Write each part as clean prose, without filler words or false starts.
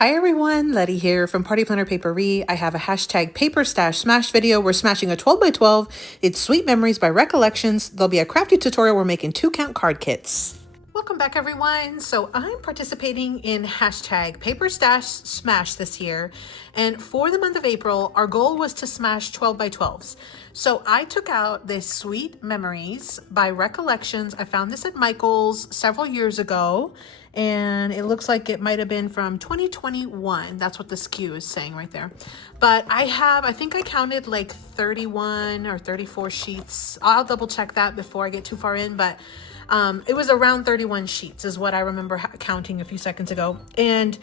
Hi everyone, Letty here from Party Planner Papery. I have a hashtag paper stash smash video. We're smashing a 12 by 12. It's Sweet Memories by Recollections. There'll be a crafty tutorial. We're making 2-count card kits. Welcome back everyone. So I'm participating in hashtag paper stash smash this year. And for the month of April, our goal was to smash 12 by 12s. So I took out this Sweet Memories by Recollections. I found this at Michael's several years ago. And it looks like it might have been from 2021. That's what the SKU is saying right there. But I think I counted like 31 or 34 sheets. I'll double check that before I get too far in, but it was around 31 sheets is what I remember counting a few seconds ago. And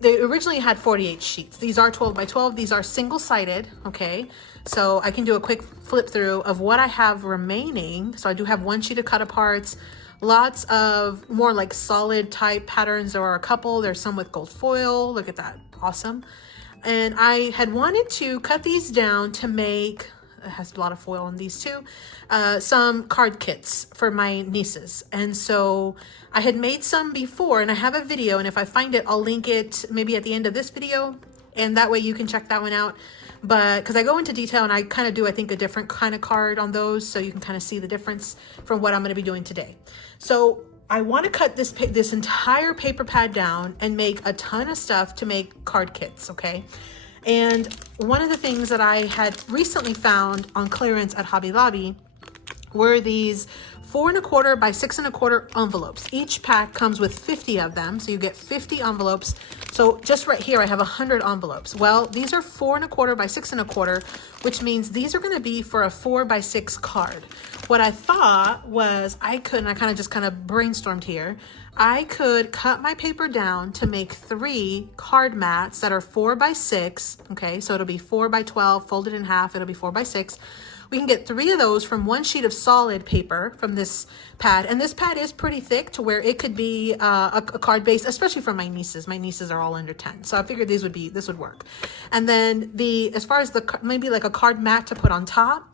they originally had 48 sheets. These are 12 by 12. These are single-sided, okay? So I can do a quick flip through of what I have remaining. So I do have one sheet of Cutaparts, lots of more like solid type patterns. There are a couple. There's some with gold foil. Look at that. Awesome. And I had wanted to cut these down to make, it has a lot of foil on these too, some card kits for my nieces. And so I had made some before and I have a video, and if I find it, I'll link it maybe at the end of this video. And that way you can check that one out. But because I go into detail and I kind of do, I think, a different kind of card on those, so you can kind of see the difference from what I'm going to be doing today. So I want to cut this entire paper pad down and make a ton of stuff to make card kits, okay? And one of the things that I had recently found on clearance at Hobby Lobby were these 4 1/4 by 6 1/4 envelopes. Each pack comes with 50 of them, so you get 50 envelopes. So just right here, I have 100 envelopes. Well, these are 4 1/4 by 6 1/4, which means these are going to be for a 4 by 6 card. What I thought was I could, and I kind of brainstormed here, I could cut my paper down to make 3 card mats that are 4 by 6. Okay, so it'll be 4 by 12 folded in half. It'll be 4 by 6. We can get 3 of those from one sheet of solid paper from this pad. And this pad is pretty thick to where it could be a card base, especially for my nieces. My nieces are all under 10. So I figured this would work. And then as far as maybe like a card mat to put on top,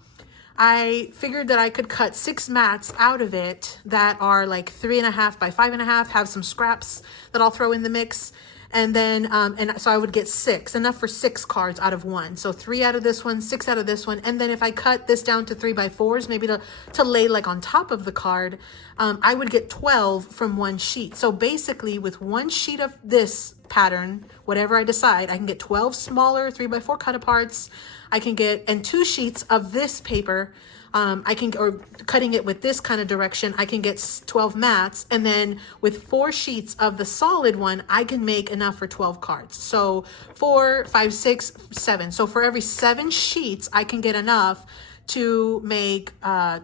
I figured that I could cut 6 mats out of it that are like 3 1/2 by 5 1/2, have some scraps that I'll throw in the mix. And then, so I would get 6, enough for 6 cards out of one. So 3 out of this one, 6 out of this one. And then if I cut this down to 3 by 4s, maybe to lay like on top of the card, I would get 12 from one sheet. So basically with one sheet of this pattern, whatever I decide, I can get 12 smaller 3 by 4 Cutaparts. I can get, and 2 sheets of this paper, or cutting it with this kind of direction, I can get 12 mats. And then with 4 sheets of the solid one, I can make enough for 12 cards. So 4, 5, 6, 7. So for every 7 sheets, I can get enough to make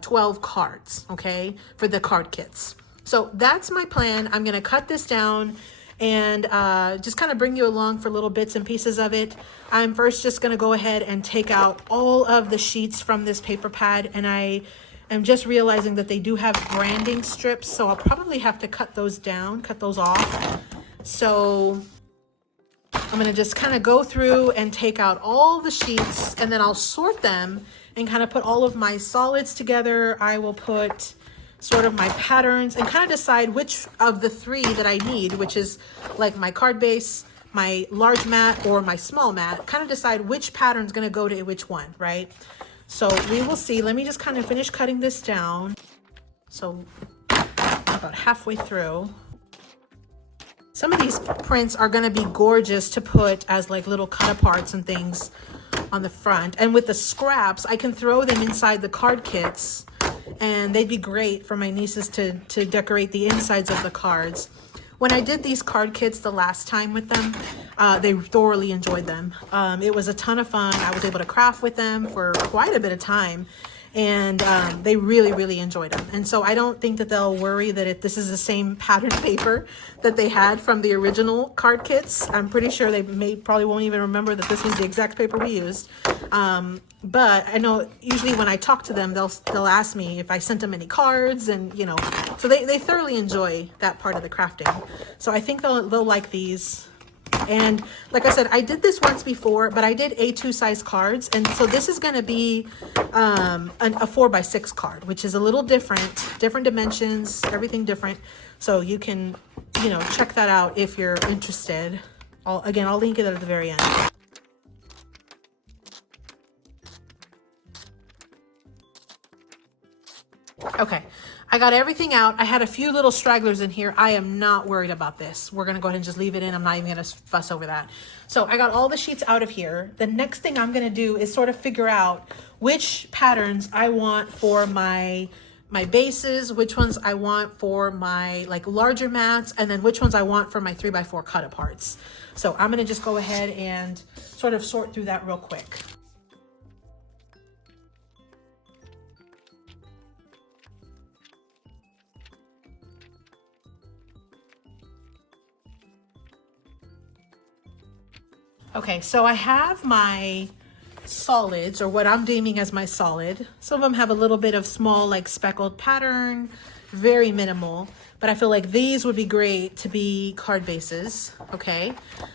12 cards, okay, for the card kits. So that's my plan. I'm going to cut this down and just kind of bring you along for little bits and pieces of it. I'm first just going to go ahead and take out all of the sheets from this paper pad, and I am just realizing that they do have branding strips, so I'll probably have to cut those off. So I'm going to just kind of go through and take out all the sheets, and then I'll sort them and kind of put all of my solids together. I will put sort of my patterns and kind of decide which of the 3 that I need, which is like my card base, my large mat, or my small mat, kind of decide which pattern is going to go to which one, right? So we will see. Let me just kind of finish cutting this down. So about halfway through. Some of these prints are going to be gorgeous to put as like little Cutaparts and things on the front. And with the scraps, I can throw them inside the card kits, and they'd be great for my nieces to decorate the insides of the cards. When I did these card kits the last time with them, they thoroughly enjoyed them. It was a ton of fun. I was able to craft with them for quite a bit of time, and they really enjoyed them. And so I don't think that they'll worry that this is the same pattern paper that they had from the original card kits. I'm pretty sure they probably won't even remember that this was the exact paper we used. But I know usually when I talk to them, they'll ask me if I sent them any cards, and you know, so they thoroughly enjoy that part of the crafting. So I think they'll like these. And like I said, I did this once before, but I did A2 size cards. And so this is going to be a 4 by 6 card, which is a little different dimensions, everything different. So you can, check that out if you're interested. I'll link it at the very end. Okay, I got everything out. I had a few little stragglers in here. I am not worried about this. We're gonna go ahead and just leave it in. I'm not even gonna fuss over that. So I got all the sheets out of here. The next thing I'm gonna do is sort of figure out which patterns I want for my bases, which ones I want for my like larger mats, and then which ones I want for my 3x4 cut-aparts. So I'm gonna just go ahead and sort of sort through that real quick. Okay, so I have my solids, or what I'm deeming as my solid. Some of them have a little bit of small like speckled pattern, very minimal, but I feel like these would be great to be card bases. Okay,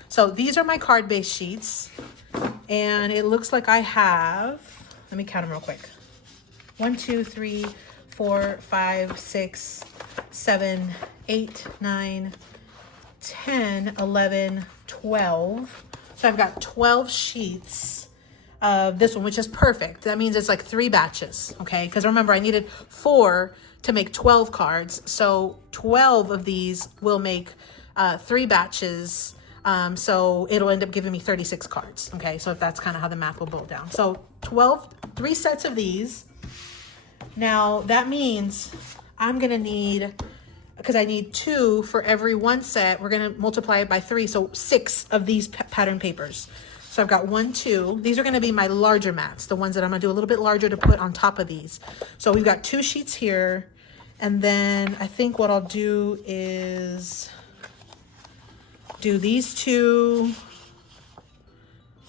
so these are my card base sheets, and it looks like I have, let me count them real quick. 1, 2, 3, 4, 5, 6, 7, 8, 9, 10, 11, 12. So I've got 12 sheets of this one, which is perfect. That means it's like 3 batches, okay? Because remember, I needed 4 to make 12 cards. So 12 of these will make 3 batches. So it'll end up giving me 36 cards, okay? So that's kind of how the math will boil down. So 3 sets of these. Now that means I'm gonna need, because I need 2 for every 1 set, we're gonna multiply it by 3, so 6 of these pattern papers. So I've got 1, 2. These are gonna be my larger mats, the ones that I'm gonna do a little bit larger to put on top of these. So we've got 2 sheets here, and then I think what I'll do is do these 2,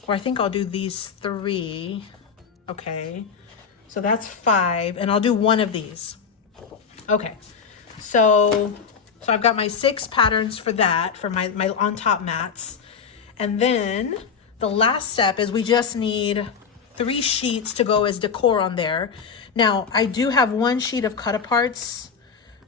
or I think I'll do these 3. Okay, so that's 5, and I'll do 1 of these. Okay. So I've got my 6 patterns for that, for my on top mats. And then the last step is we just need 3 sheets to go as decor on there. Now I do have 1 sheet of cut-aparts.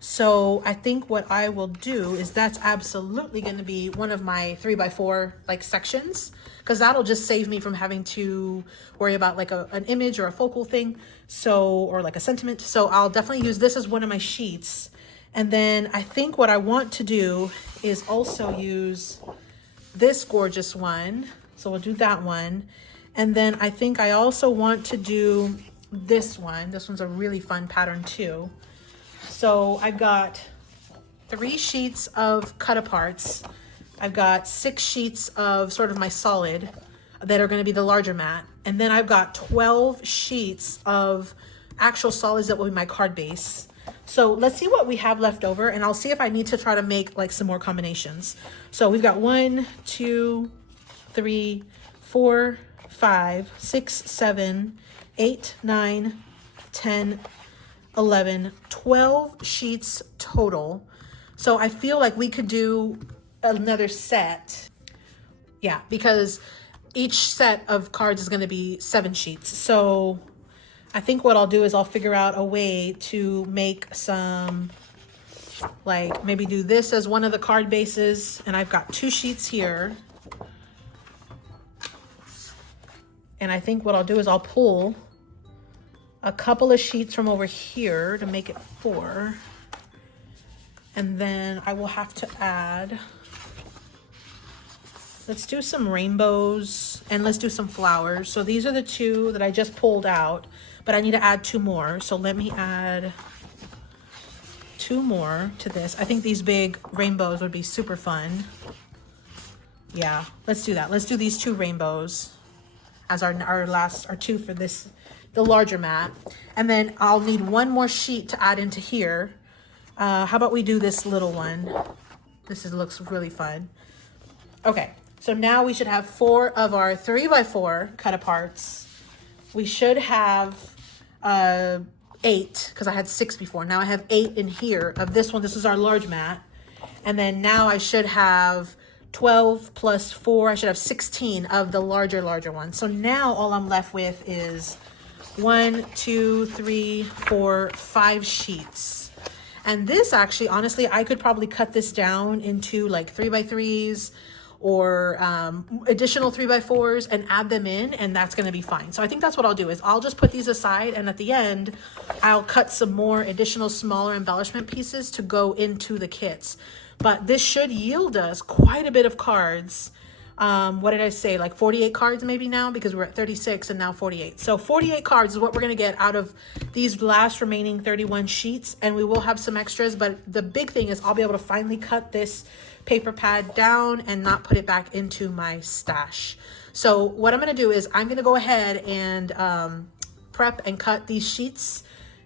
So I think what I will do is that's absolutely going to be one of my 3x4 like sections, because that'll just save me from having to worry about like an image or a focal thing. So, or like a sentiment. So I'll definitely use this as one of my sheets. And then I think what I want to do is also use this gorgeous one. So we'll do that one. And then I think I also want to do this one. This one's a really fun pattern too. So I've got 3 sheets of cut-aparts. I've got 6 sheets of sort of my solid that are going to be the larger mat. And then I've got 12 sheets of actual solids that will be my card base. So let's see what we have left over, and I'll see if I need to try to make like some more combinations. So we've got 1, 2, 3, 4, 5, 6, 7, 8, 9, 10, 11, 12 sheets total. So I feel like we could do another set. Yeah, because each set of cards is going to be 7 sheets. So I think what I'll do is I'll figure out a way to make some, like maybe do this as one of the card bases. And I've got 2 sheets here. And I think what I'll do is I'll pull a couple of sheets from over here to make it 4. And then I will have to add, let's do some rainbows and let's do some flowers. So these are the 2 that I just pulled out, but I need to add 2 more. So let me add 2 more to this. I think these big rainbows would be super fun. Yeah, let's do that. Let's do these 2 rainbows as our 2 for this, the larger mat. And then I'll need 1 more sheet to add into here. How about we do this little one? This looks really fun. Okay, so now we should have 4 of our 3x4 cut-aparts. We should have 8, because I had 6 before. Now I have 8 in here of this one. This is our large mat. And then now I should have 12 plus 4. I should have 16 of the larger one. So now all I'm left with is 1, 2, 3, 4, 5 sheets. And this actually, honestly, I could probably cut this down into like 3x3s, or additional 3x4s and add them in, and that's going to be fine. So I think that's what I'll do, is I'll just put these aside, and at the end I'll cut some more additional smaller embellishment pieces to go into the kits. But this should yield us quite a bit of cards. What did I say, like 48 cards maybe now, because we're at 36 and now 48. So 48 cards is what we're going to get out of these last remaining 31 sheets, and we will have some extras. But the big thing is I'll be able to finally cut this paper pad down and not put it back into my stash. So what I'm going to do is I'm going to go ahead and prep and cut these sheets,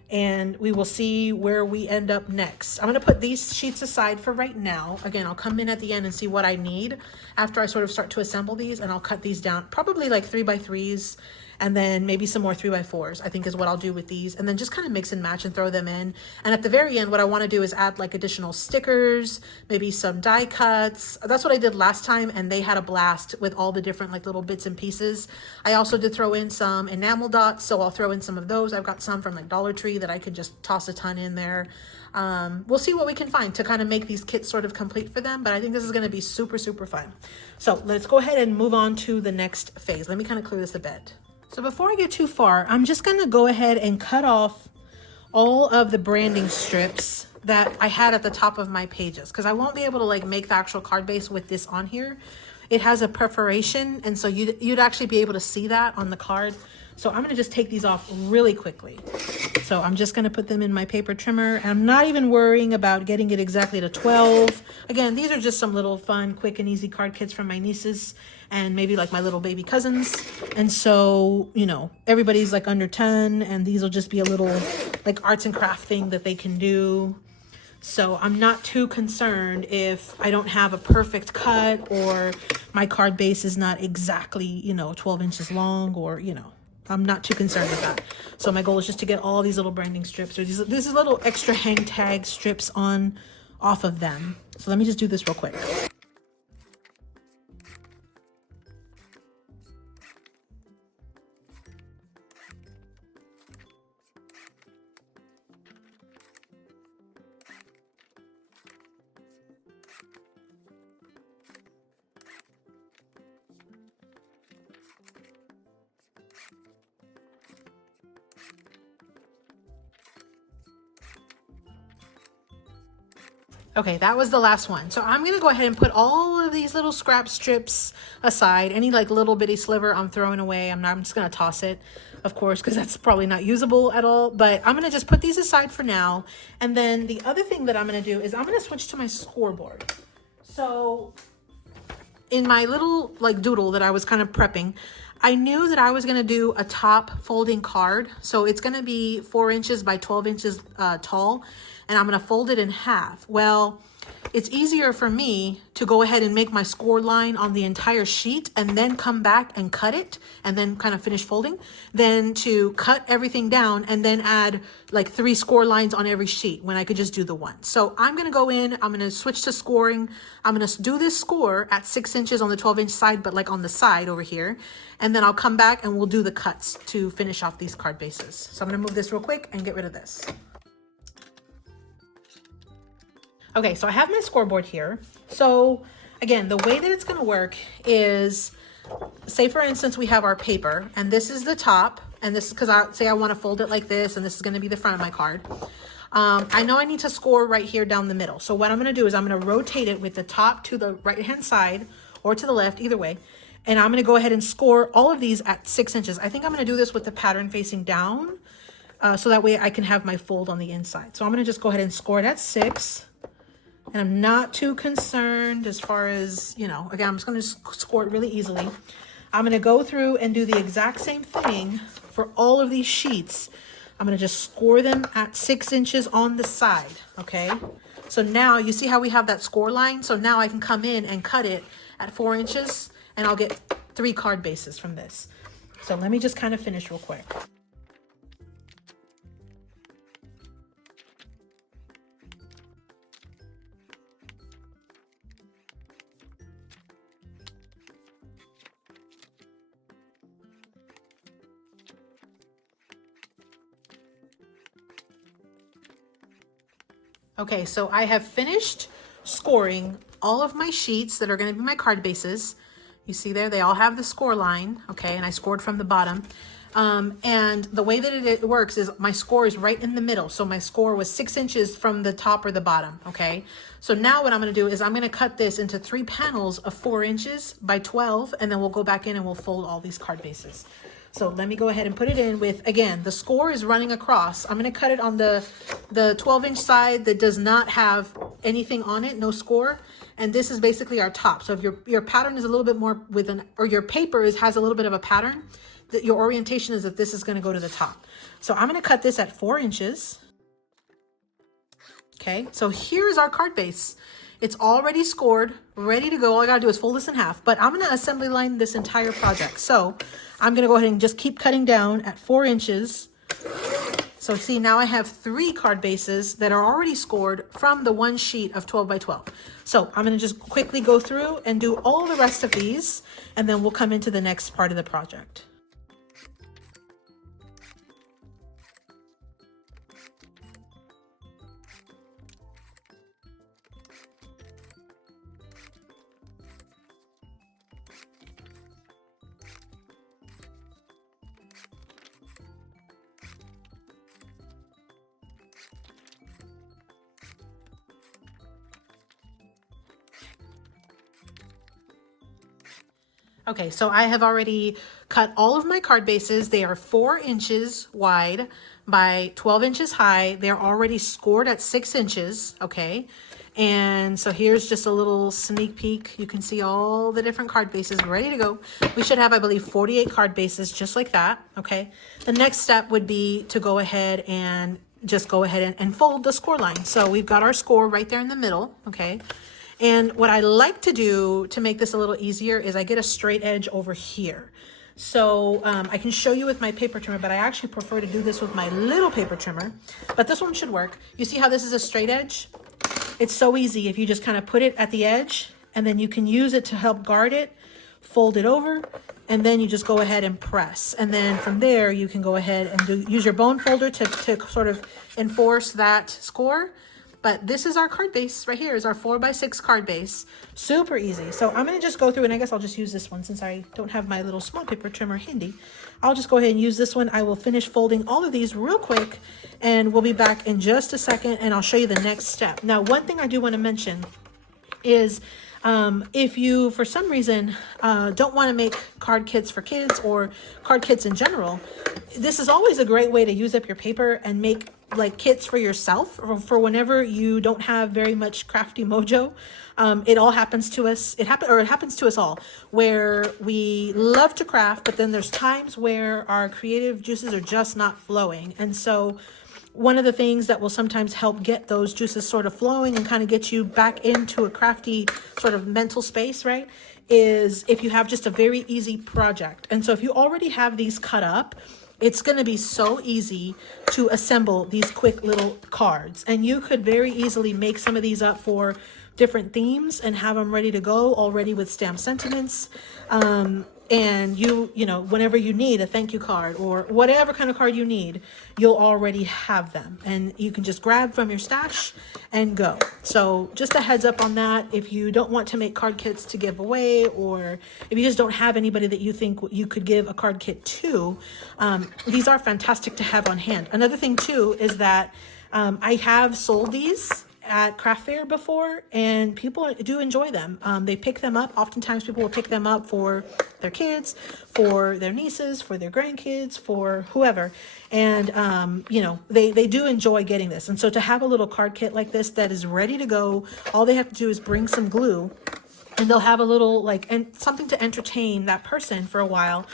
and we will see where we end up next. I'm going to put these sheets aside for right now. Again, I'll come in at the end and see what I need after I sort of start to assemble these, and I'll cut these down, probably like 3x3s, and then maybe some more 3x4s, I think is what I'll do with these, and then just kind of mix and match and throw them in. And at the very end, what I want to do is add like additional stickers, maybe some die cuts. That's what I did last time, and they had a blast with all the different like little bits and pieces. I also did throw in some enamel dots, so I'll throw in some of those. I've got some from like Dollar Tree that I could just toss a ton in there. We'll see what we can find to kind of make these kits sort of complete for them, but I think this is going to be super, super fun. So let's go ahead and move on to the next phase. Let me kind of clear this a bit. So before I get too far, I'm just going to go ahead and cut off all of the branding strips that I had at the top of my pages, because I won't be able to like make the actual card base with this on here. It has a perforation, and so you'd actually be able to see that on the card. So I'm going to just take these off really quickly. So I'm just going to put them in my paper trimmer, and I'm not even worrying about getting it exactly to 12. Again, these are just some little fun, quick and easy card kits from my nieces and maybe like my little baby cousins. And so, you know, everybody's like under 10, and these will just be a little like arts and craft thing that they can do. So I'm not too concerned if I don't have a perfect cut, or my card base is not exactly, you know, 12 inches long, or, you know, I'm not too concerned with that. So my goal is just to get all these little branding strips, or these little extra hang tag strips off of them. So let me just do this real quick. Okay, that was the last one. So I'm gonna go ahead and put all of these little scrap strips aside. Any like little bitty sliver I'm throwing away. I'm just gonna toss it, of course, because that's probably not usable at all. But I'm gonna just put these aside for now. And then the other thing that I'm gonna do is I'm gonna switch to my scoreboard. So in my little like doodle that I was kind of prepping, I knew that I was going to do a top folding card. So it's going to be 4 inches by 12 inches tall, and I'm going to fold it in half. Well, it's easier for me to go ahead and make my score line on the entire sheet and then come back and cut it and then kind of finish folding than to cut everything down and then add like 3 score lines on every sheet when I could just do the one. So I'm going to go in, I'm going to switch to scoring. I'm going to do this score at 6 inches on the 12-inch side, but like on the side over here. And then I'll come back and we'll do the cuts to finish off these card bases. So I'm going to move this real quick and get rid of this. Okay, so I have my scoreboard here. So again, the way that it's going to work is, say for instance, we have our paper, and this is the top, and this is because I want to fold it like this, and this is going to be the front of my card. I know I need to score right here down the middle. So what I'm going to do is I'm going to rotate it with the top to the right-hand side or to the left, either way. And I'm going to go ahead and score all of these at 6 inches. I think I'm going to do this with the pattern facing down, so that way I can have my fold on the inside. So I'm going to just go ahead and score it at 6. And I'm not too concerned as far as, you know, again, I'm just going to score it really easily. I'm going to go through and do the exact same thing for all of these sheets. I'm going to just score them at 6 inches on the side, okay? So now you see how we have that score line? So now I can come in and cut it at 4 inches, and I'll get 3 card bases from this. So let me just kind of finish real quick. Okay, so I have finished scoring all of my sheets that are going to be my card bases. You see there, they all have the score line, okay, and I scored from the bottom. And the way that it works is my score is right in the middle. So my score was 6 inches from the top or the bottom, okay? So now what I'm gonna do is I'm gonna cut this into 3 panels of 4 inches by 12, and then we'll go back in and we'll fold all these card bases. So let me go ahead and put it in with, again, the score is running across. I'm gonna cut it on the 12-inch side that does not have anything on it, no score. And this is basically our top. So if your pattern is a little bit more or your paper has a little bit of a pattern, that your orientation is that this is going to go to the top. So I'm going to cut this at 4 inches. Okay, so here's our card base. It's already scored, ready to go. All I got to do is fold this in half, but I'm going to assembly line this entire project. So I'm going to go ahead and just keep cutting down at 4 inches. So see, now I have 3 card bases that are already scored from the one sheet of 12 by 12. So I'm going to just quickly go through and do all the rest of these, and then we'll come into the next part of the project. Okay, so I have already cut all of my card bases. They are 4 inches wide by 12 inches high. They're already scored at 6 inches, okay? And so here's just a little sneak peek. You can see all the different card bases ready to go. We should have, I believe, 48 card bases just like that, okay? The next step would be to go ahead and just go ahead and fold the score line. So we've got our score right there in the middle, okay? And what I like to do to make this a little easier is I get a straight edge over here. So I can show you with my paper trimmer, but I actually prefer to do this with my little paper trimmer. But this one should work. You see how this is a straight edge? It's so easy if you just kind of put it at the edge, and then you can use it to help guard it, fold it over, and then you just go ahead and press. And then from there, you can go ahead and use your bone folder to sort of enforce that score. But this is our card base right here, is our 4x6 card base. Super easy. So I'm going to just go through, and I guess I'll just use this one since I don't have my little small paper trimmer handy. I'll just go ahead and use this one. I will finish folding all of these real quick, and we'll be back in just a second, and I'll show you the next step. Now, one thing I do want to mention is if you, for some reason, don't want to make card kits for kids or card kits in general, this is always a great way to use up your paper and make like kits for yourself or for whenever you don't have very much crafty mojo. It all happens to us. It happens to us all, where we love to craft, but then there's times where our creative juices are just not flowing. And so one of the things that will sometimes help get those juices sort of flowing and kind of get you back into a crafty sort of mental space, right, is if you have just a very easy project. And so if you already have these cut up, it's going to be so easy to assemble these quick little cards. And you could very easily make some of these up for different themes and have them ready to go already with stamped sentiments. And you know, whenever you need a thank you card or whatever kind of card you need, you'll already have them. And you can just grab from your stash and go. So just a heads up on that. If you don't want to make card kits to give away, or if you just don't have anybody that you think you could give a card kit to, these are fantastic to have on hand. Another thing too is that I have sold these at craft fair before, and people do enjoy them. They pick them up. Oftentimes people will pick them up for their kids, for their nieces, for their grandkids, for whoever. And, you know, they do enjoy getting this. And so to have a little card kit like this that is ready to go, all they have to do is bring some glue, and they'll have a little something to entertain that person for a while.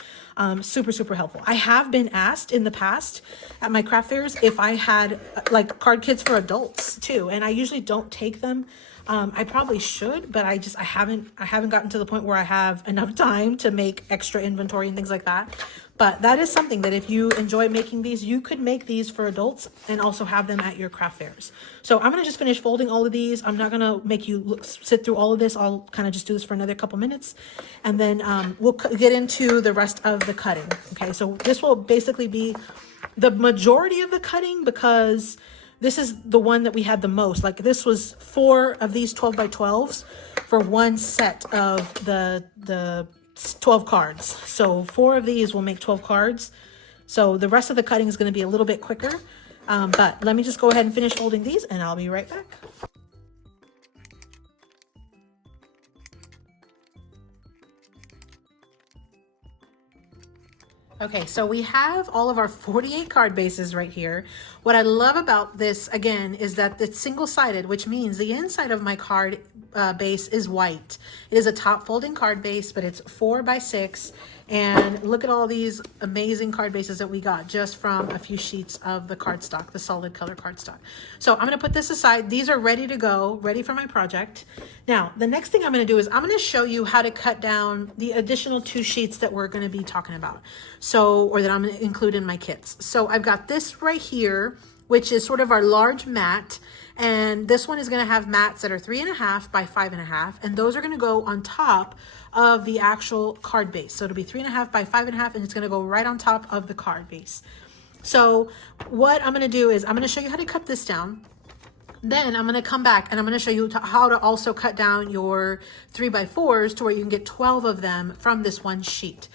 Super, super helpful. I have been asked in the past at my craft fairs if I had like card kits for adults too. And I usually don't take them. I probably should, but I haven't gotten to the point where I have enough time to make extra inventory and things like that. But that is something that if you enjoy making these, you could make these for adults and also have them at your craft fairs. So I'm going to just finish folding all of these. I'm not going to make you sit through all of this. I'll kind of just do this for another couple minutes, and then we'll get into the rest of the cutting. Okay, so this will basically be the majority of the cutting because this is the one that we had the most. Like this was 4 of these 12 by 12s for one set of the 12 cards. So 4 of these will make 12 cards. So the rest of the cutting is going to be a little bit quicker. But let me just go ahead and finish folding these and I'll be right back. Okay, so we have all of our 48 card bases right here. What I love about this, again, is that it's single-sided, which means the inside of my card base is white. It is a top folding card base, but it's 4 by 6. And look at all these amazing card bases that we got just from a few sheets of the cardstock, the solid color cardstock. So I'm going to put this aside. These are ready to go, ready for my project. Now, the next thing I'm going to do is I'm going to show you how to cut down the additional 2 sheets that we're going to be talking about. So, or that I'm going to include in my kits. So I've got this right here, which is sort of our large mat. And this one is going to have mats that are 3.5 by 5.5. And those are going to go on top of the actual card base. So it'll be 3.5 by 5.5, and it's going to go right on top of the card base. So what I'm going to do is I'm going to show you how to cut this down. Then I'm going to come back and I'm going to show you how to also cut down your 3x4s to where you can get 12 of them from this one sheet.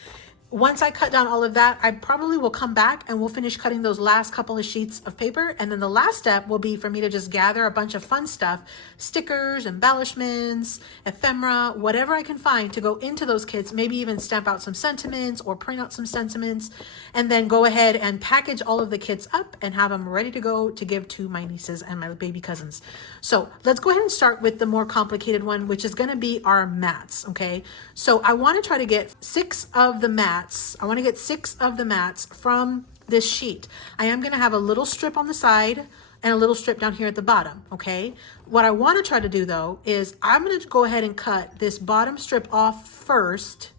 Once I cut down all of that, I probably will come back and we'll finish cutting those last couple of sheets of paper. And then the last step will be for me to just gather a bunch of fun stuff, stickers, embellishments, ephemera, whatever I can find to go into those kits, maybe even stamp out some sentiments or print out some sentiments, and then go ahead and package all of the kits up and have them ready to go to give to my nieces and my baby cousins. So let's go ahead and start with the more complicated one, which is going to be our mats. Okay. So I want to try to get 6 of the mats. I want to get 6 of the mats from this sheet. I am going to have a little strip on the side and a little strip down here at the bottom. Okay. What I want to try to do though is I'm going to go ahead and cut this bottom strip off first.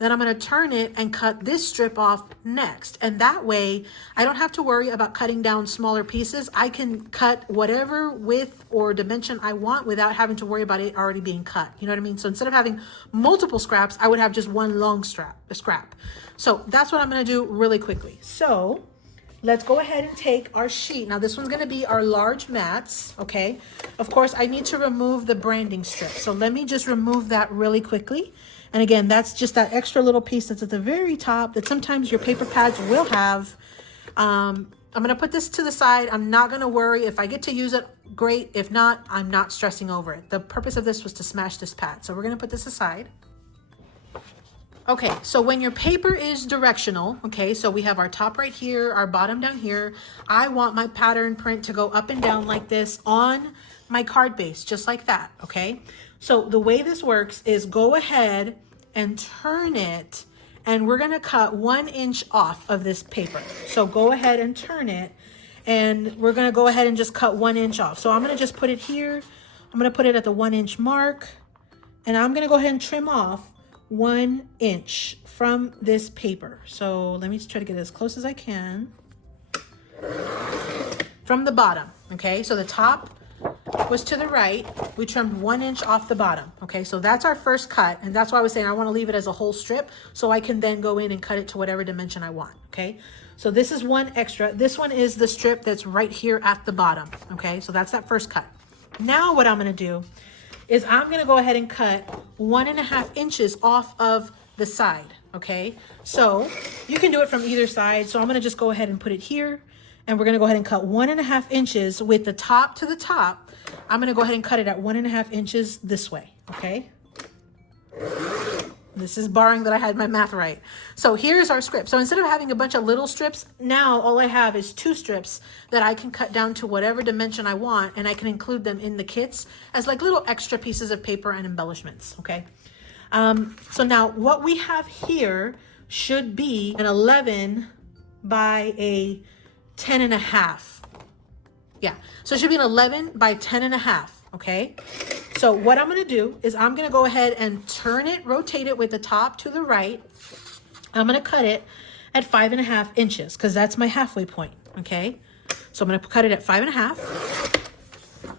Then I'm going to turn it and cut this strip off next. And that way I don't have to worry about cutting down smaller pieces. I can cut whatever width or dimension I want without having to worry about it already being cut. You know what I mean? So instead of having multiple scraps, I would have just one long scrap. So that's what I'm going to do really quickly. So let's go ahead and take our sheet. Now this one's going to be our large mats. Okay. Of course, I need to remove the branding strip. So let me just remove that really quickly. And again, that's just that extra little piece that's at the very top that sometimes your paper pads will have. I'm going to put this to the side. I'm not going to worry. If I get to use it, great. If not, I'm not stressing over it. The purpose of this was to smash this pad. So we're going to put this aside. Okay, so when your paper is directional, okay, so we have our top right here, our bottom down here. I want my pattern print to go up and down like this on my card base, just like that, okay? So the way this works is go ahead and turn it, and we're going to cut 1 inch off of this paper. So go ahead and turn it, and we're going to go ahead and just cut 1 inch off. So I'm going to just put it here. I'm going to put it at the 1 inch mark, and I'm going to go ahead and trim off 1 inch from this paper. So let me just try to get as close as I can from the bottom. Okay, so the top was to the right. We trimmed 1 inch off the bottom. Okay, so that's our first cut, and that's why I was saying I want to leave it as a whole strip so I can then go in and cut it to whatever dimension I want. Okay, so this is one extra. This one is the strip that's right here at the bottom. Okay, so that's that first cut. Now what I'm going to do is I'm going to go ahead and cut 1.5 inches off of the side. Okay, so you can do it from either side. So I'm going to just go ahead and put it here, and we're going to go ahead and cut 1.5 inches with the top to the top. I'm going to go ahead and cut it at 1.5 inches this way. Okay, this is barring that I had my math right. So here's our script. So instead of having a bunch of little strips, now all I have is 2 strips that I can cut down to whatever dimension I want, and I can include them in the kits as like little extra pieces of paper and embellishments. Okay. So now what we have here should be an 11 by a 10.5. Yeah, so it should be an 11 by 10.5. Okay, so what I'm going to do is I'm going to go ahead and turn it, rotate it with the top to the right. I'm going to cut it at 5.5 inches because that's my halfway point. Okay, so I'm going to cut it at 5.5.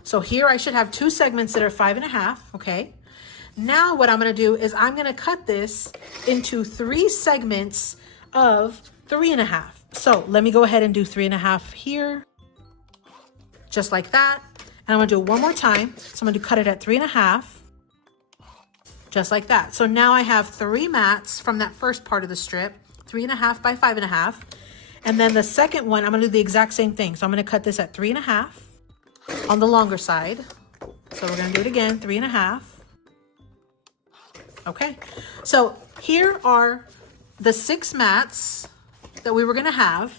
So here I should have 2 segments that are 5.5. Okay, now what I'm going to do is I'm going to cut this into 3 segments of 3.5. So let me go ahead and do 3.5 here, just like that. And I'm going to do it one more time. So I'm going to cut it at 3.5. just like that. So now I have 3 mats from that first part of the strip, 3.5 by 5.5. And then the second one, I'm gonna do the exact same thing. So I'm gonna cut this at 3.5 on the longer side. So we're gonna do it again, 3.5. Okay, so here are the 6 mats that we were gonna have,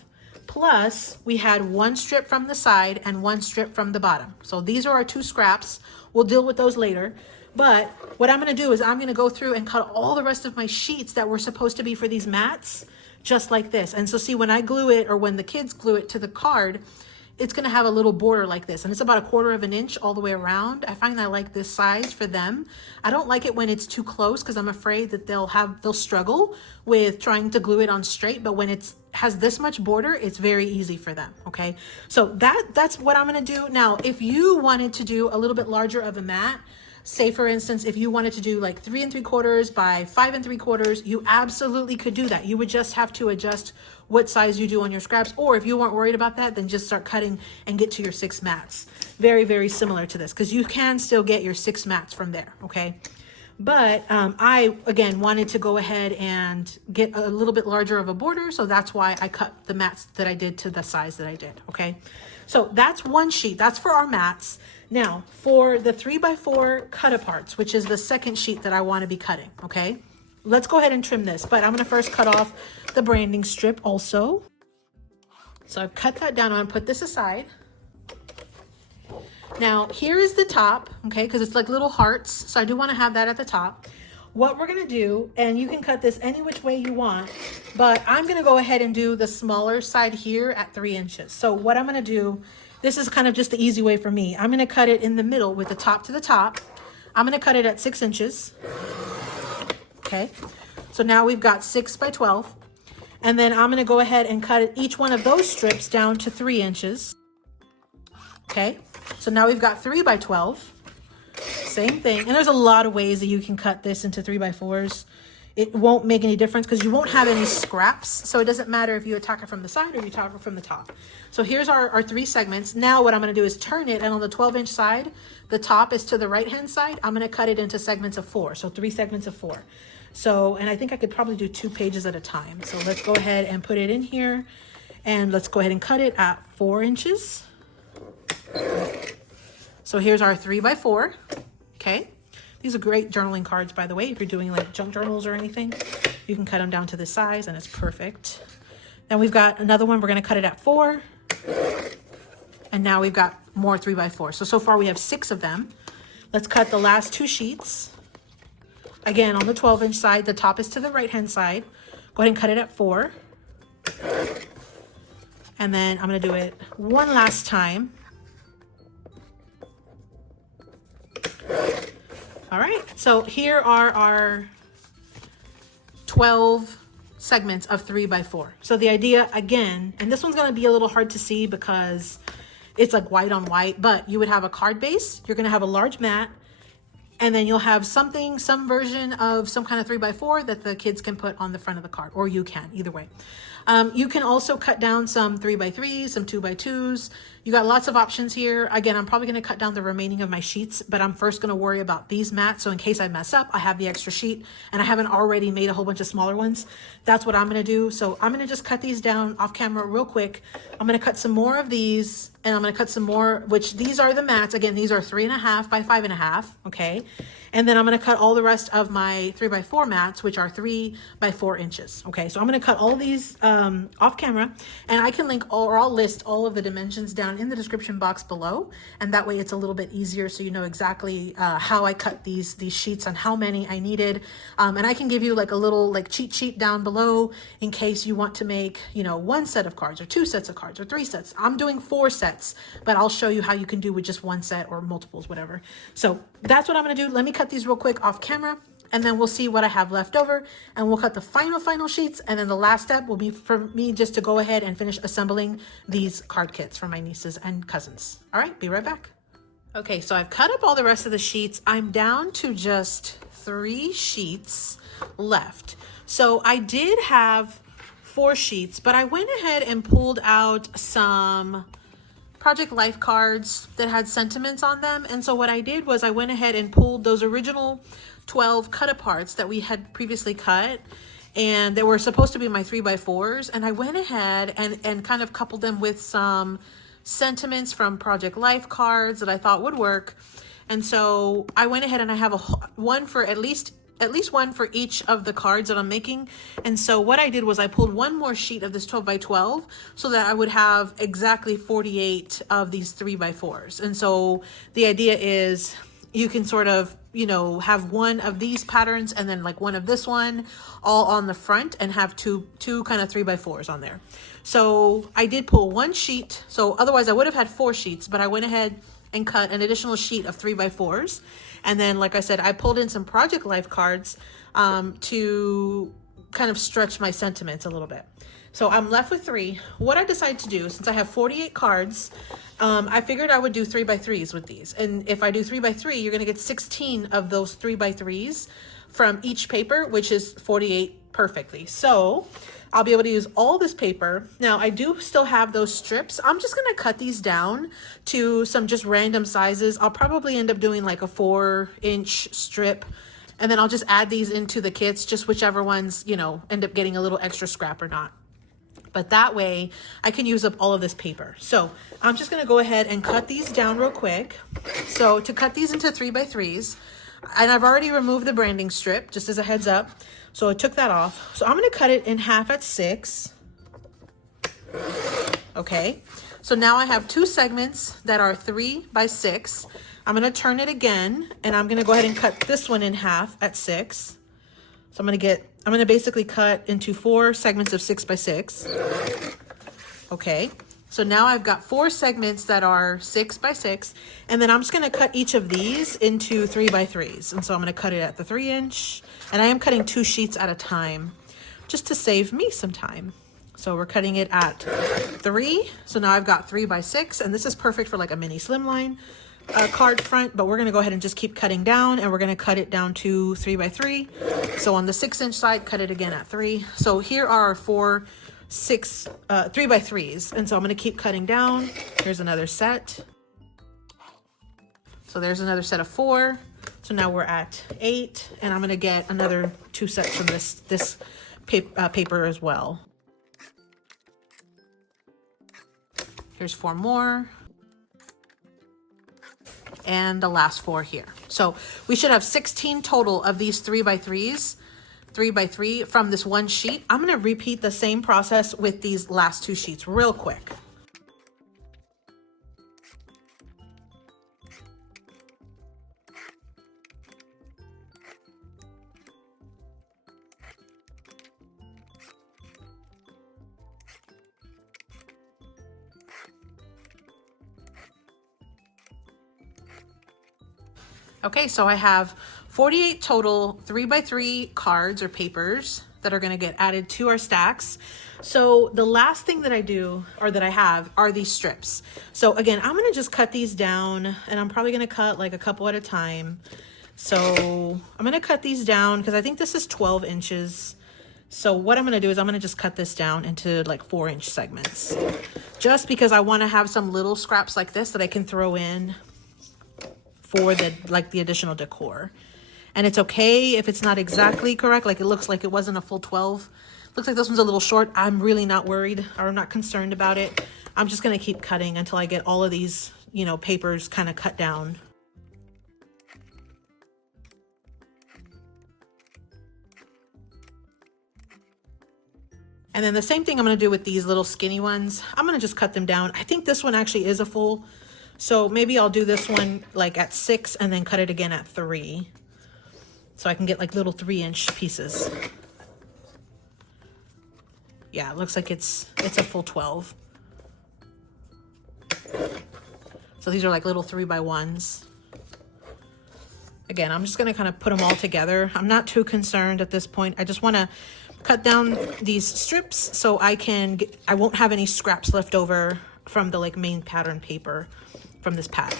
plus we had 1 strip from the side and 1 strip from the bottom. So these are our 2 scraps. We'll deal with those later. But what I'm gonna do is I'm gonna go through and cut all the rest of my sheets that were supposed to be for these mats, just like this. And so see, when I glue it, or when the kids glue it to the card, it's gonna have a little border like this, and it's about 1/4 of an inch all the way around. I find I like this size for them. I don't like it when it's too close, because I'm afraid that they'll struggle with trying to glue it on straight, but when it's has this much border, it's very easy for them. Okay, so that's what I'm gonna do. Now, if you wanted to do a little bit larger of a mat, say for instance, if you wanted to do like 3 3/4 by 5 3/4, you absolutely could do that. You would just have to adjust what size you do on your scraps, or if you weren't worried about that, then just start cutting and get to your 6 mats. Very, very similar to this, because you can still get your 6 mats from there. Okay, but I again wanted to go ahead and get a little bit larger of a border, so that's why I cut the mats that I did to the size that I did. Okay, so that's 1 sheet. That's for our mats. Now for the 3x4 Cutaparts, which is the second sheet that I want to be cutting. Okay, let's go ahead and trim this, but I'm going to first cut off the branding strip also. So I've cut that down. I'm going to put this aside. Now here is the top, okay, because it's like little hearts, so I do want to have that at the top. What we're going to do, and you can cut this any which way you want, but I'm going to go ahead and do the smaller side here at 3 inches. So what I'm going to do, this is kind of just the easy way for me. I'm going to cut it in the middle with the top to the top. I'm going to cut it at 6 inches. Okay, so now we've got 6 by 12. And then I'm going to go ahead and cut each one of those strips down to 3 inches. Okay, so now we've got 3 by 12. Same thing. And there's a lot of ways that you can cut this into 3x4s. It won't make any difference because you won't have any scraps. So it doesn't matter if you attack it from the side or you attack it from the top. So here's our 3 segments. Now what I'm going to do is turn it, and on the 12-inch side, the top is to the right-hand side. I'm going to cut it into segments of 4. So 3 segments of 4. So, and I think I could probably do 2 pages at a time. So let's go ahead and put it in here, and let's go ahead and cut it at 4 inches. So here's our 3x4. Okay. These are great journaling cards, by the way. If you're doing like junk journals or anything, you can cut them down to this size and it's perfect. Then we've got another one. We're going to cut it at 4. And now we've got more 3x4. So far we have 6 of them. Let's cut the last 2 sheets. Again, on the 12-inch side, the top is to the right-hand side. Go ahead and cut it at 4. And then I'm going to do it one last time. All right, so here are our 12 segments of 3x4. So the idea, again, and this one's gonna be a little hard to see because it's like white on white, but you would have a card base, you're gonna have a large mat, and then you'll have some version of some kind of 3x4 that the kids can put on the front of the card, or you can, either way. You can also cut down some 3x3s, some 2x2s. You got lots of options here. Again, I'm probably going to cut down the remaining of my sheets, but I'm first going to worry about these mats. So in case I mess up, I have the extra sheet and I haven't already made a whole bunch of smaller ones. That's what I'm going to do. So I'm going to just cut these down off camera real quick. I'm going to cut some more of these, and I'm going to cut some more, which these are the mats. Again, these are 3.5 by 5.5. Okay. And then I'm going to cut all the rest of my 3x4 mats, which are 3 by 4 inches. Okay. So I'm going to cut all these off camera, and I can link or I'll list all of the dimensions down in the description box below, and that way it's a little bit easier so you know exactly how I cut these sheets and how many I needed. And I can give you like a little like cheat sheet down below in case you want to make, you know, 1 set of cards or 2 sets of cards or 3 sets. I'm doing 4 sets, but I'll show you how you can do with just 1 set or multiples, whatever. So that's what I'm going to do. Let me cut these real quick off camera, and then we'll see what I have left over, and we'll cut the final sheets. And then the last step will be for me just to go ahead and finish assembling these card kits for my nieces and cousins. All right, be right back. Okay, so I've cut up all the rest of the sheets. I'm down to just 3 sheets left. So I did have 4 sheets, but I went ahead and pulled out some Project Life cards that had sentiments on them. And so what I did was I went ahead and pulled those original 12 cut-aparts that we had previously cut, and they were supposed to be my 3x4s, and I went ahead and kind of coupled them with some sentiments from Project Life cards that I thought would work. And so I went ahead and I have one for at least one for each of the cards that I'm making. And so what I did was I pulled one more sheet of this 12x12 so that I would have exactly 48 of these 3x4s. And so the idea is you can sort of, you know, have one of these patterns and then like one of this one all on the front and have two kind of 3x4s on there. So I did pull one sheet. So otherwise I would have had 4 sheets, but I went ahead and cut an additional sheet of 3x4s. And then, like I said, I pulled in some Project Life cards to kind of stretch my sentiments a little bit. So I'm left with 3. What I decided to do, since I have 48 cards, I figured I would do 3x3s with these. And if I do 3x3, you're gonna get 16 of those 3x3s from each paper, which is 48 perfectly. So I'll be able to use all this paper. Now I do still have those strips. I'm just gonna cut these down to some just random sizes. I'll probably end up doing like a 4-inch strip, and then I'll just add these into the kits, just whichever ones, you know, end up getting a little extra scrap or not. But that way I can use up all of this paper. So I'm just gonna go ahead and cut these down real quick. So to cut these into 3x3s, and I've already removed the branding strip, just as a heads up. So I took that off. So I'm gonna cut it in half at 6. Okay, so now I have 2 segments that are 3x6. I'm gonna turn it again, and I'm gonna go ahead and cut this one in half at 6. So I'm gonna basically cut into 4 segments of 6x6. Okay, so now I've got 4 segments that are 6x6, and then I'm just gonna cut each of these into 3x3s. And so I'm gonna cut it at the 3-inch, and I am cutting 2 sheets at a time just to save me some time. So we're cutting it at 3. So now I've got 3x6, and this is perfect for like a mini slimline card front, but we're gonna go ahead and just keep cutting down, and we're gonna cut it down to 3x3. So on the 6-inch side, cut it again at 3. So here are our 4 3x3s, and so I'm going to keep cutting down. Here's another set. So there's another set of 4. So now we're at 8, and I'm going to get another 2 sets from this paper as well. Here's 4 more, and the last 4 here. So we should have 16 total of these 3x3s. 3x3 from this one sheet. I'm going to repeat the same process with these last 2 sheets real quick. Okay, so I have 48 total 3x3 cards or papers that are going to get added to our stacks. So the last thing that I do, or that I have, are these strips. So again, I'm going to just cut these down, and I'm probably going to cut like a couple at a time. So I'm going to cut these down because I think this is 12 inches. So what I'm going to do is I'm going to just cut this down into like 4-inch segments, just because I want to have some little scraps like this that I can throw in for the additional decor. And it's okay if it's not exactly correct, like it looks like it wasn't a full 12. Looks like this one's a little short. I'm really not worried, or I'm not concerned about it. I'm just gonna keep cutting until I get all of these, you know, papers kind of cut down. And then the same thing I'm gonna do with these little skinny ones. I'm gonna just cut them down. I think this one actually is a full, so maybe I'll do this one like at 6 and then cut it again at 3. So I can get like little 3-inch pieces. Yeah, it looks like it's a full 12. So these are like little 3x1s. Again, I'm just gonna kind of put them all together. I'm not too concerned at this point. I just wanna cut down these strips so I won't have any scraps left over from the like main pattern paper from this pack.